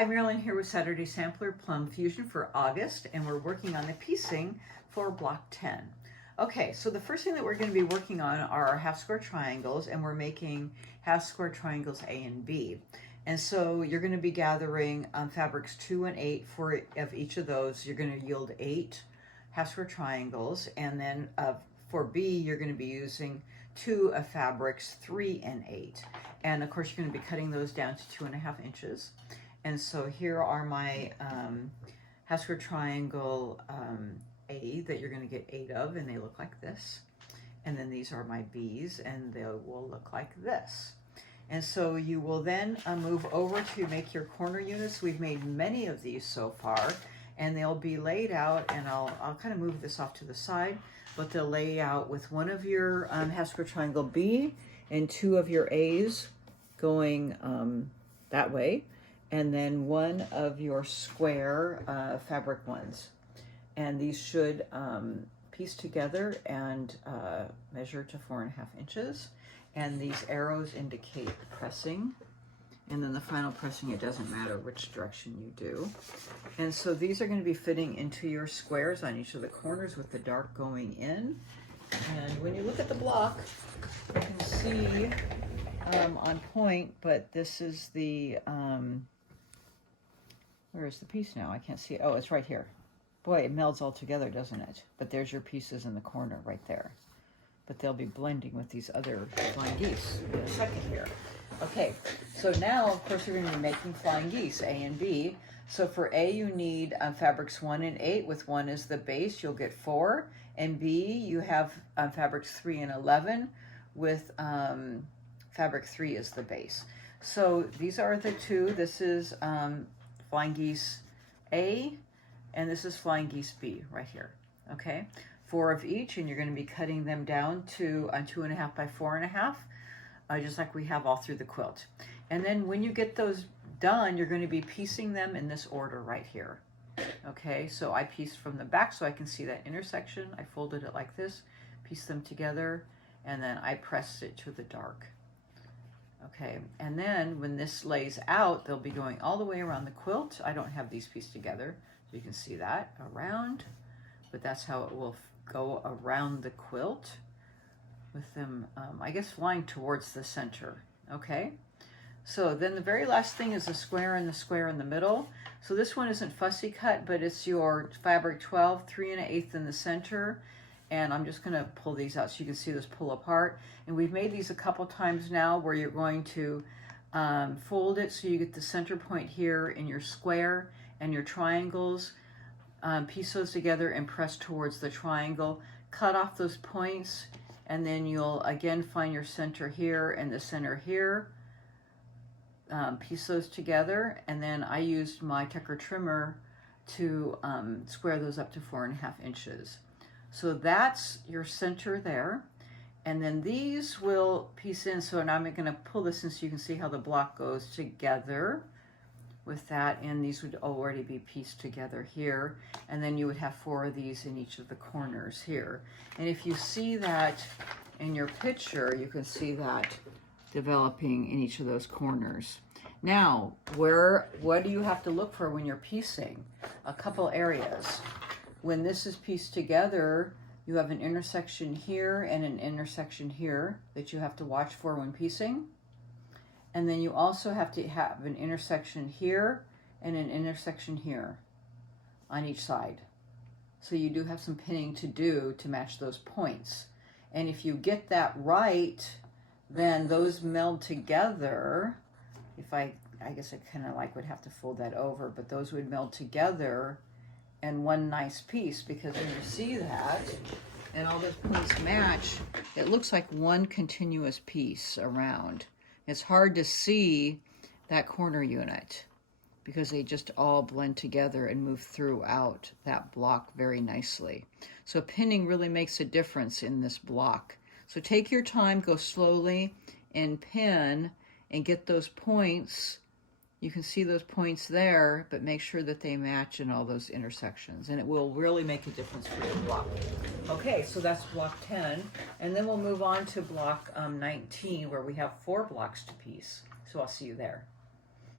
Hi, Marilyn here with Saturday Sampler Plum Fusion for August, and we're working on the piecing for block 10. Okay, so the first thing that we're going to be working on are our half square triangles, and we're making half square triangles A and B. And so you're going to be gathering fabrics 2 and 8 of each of those. You're going to yield 8 half square triangles, and then for B, you're going to be using 2 of fabrics 3 and 8. And of course, you're going to be cutting those down to 2.5 inches. And so here are my half square triangle A that you're going to get 8 of, and they look like this. And then these are my B's, and they will look like this. And so you will then move over to make your corner units. We've made many of these so far, and they'll be laid out, and I'll kind of move this off to the side, but they'll lay out with one of your half square triangle B and 2 of your A's going that way, and then 1 of your square fabric ones. And these should piece together and measure to 4.5 inches. And these arrows indicate pressing. And then the final pressing, it doesn't matter which direction you do. And so these are going to be fitting into your squares on each of the corners with the dark going in. And when you look at the block, you can see on point, but this is the, where is the piece now? I can't see it. Oh, it's right here. Boy, it melds all together, doesn't it? But there's your pieces in the corner right there. But they'll be blending with these other flying geese in a second here. Okay, so now, of course, we're going to be making flying geese, A and B. So for A, you need fabrics 1 and 8, with 1 as the base. You'll get 4. And B, you have fabrics 3 and 11, with fabric 3 as the base. So these are the 2. This is flying geese A, and this is flying geese B right here. Okay, 4 of each, and you're going to be cutting them down to 2.5 by 4.5, just like we have all through the quilt. And then when you get those done, you're going to be piecing them in this order right here. Okay, so I pieced from the back so I can see that intersection. I folded it like this, pieced them together, and then I pressed it to the dark. Okay, and then when this lays out, they'll be going all the way around the quilt. I don't have these pieced together, so you can see that around, but that's how it will go around the quilt with them, I guess, flying towards the center. Okay, so then the very last thing is the square and the square in the middle. So this one isn't fussy cut, but it's your fabric 12, 3 1/8 in the center. And I'm just going to pull these out so you can see this pull apart. And we've made these a couple times now where you're going to fold it so you get the center point here in your square and your triangles. Piece those together and press towards the triangle. Cut off those points, and then you'll again find your center here and the center here. Piece those together, and then I used my Tucker trimmer to square those up to 4.5 inches. So that's your center there. And then these will piece in. So now I'm going to pull this in so you can see how the block goes together with that. And these would already be pieced together here. And then you would have 4 of these in each of the corners here. And if you see that in your picture, you can see that developing in each of those corners. Now, what do you have to look for when you're piecing? A couple areas. When this is pieced together, you have an intersection here and an intersection here that you have to watch for when piecing. And then you also have to have an intersection here and an intersection here on each side. So you do have some pinning to do to match those points. And if you get that right, then those meld together. If I guess I kind of would have to fold that over, but those would meld together and one nice piece, because when you see that and all those points match, it looks like one continuous piece around. It's hard to see that corner unit because they just all blend together and move throughout that block very nicely. So pinning really makes a difference in this block. So take your time, go slowly and pin and get those points. You can see those points there, but make sure that they match in all those intersections, and it will really make a difference for your block. Okay, so that's block 10, and then we'll move on to block 19, where we have 4 blocks to piece. So I'll see you there.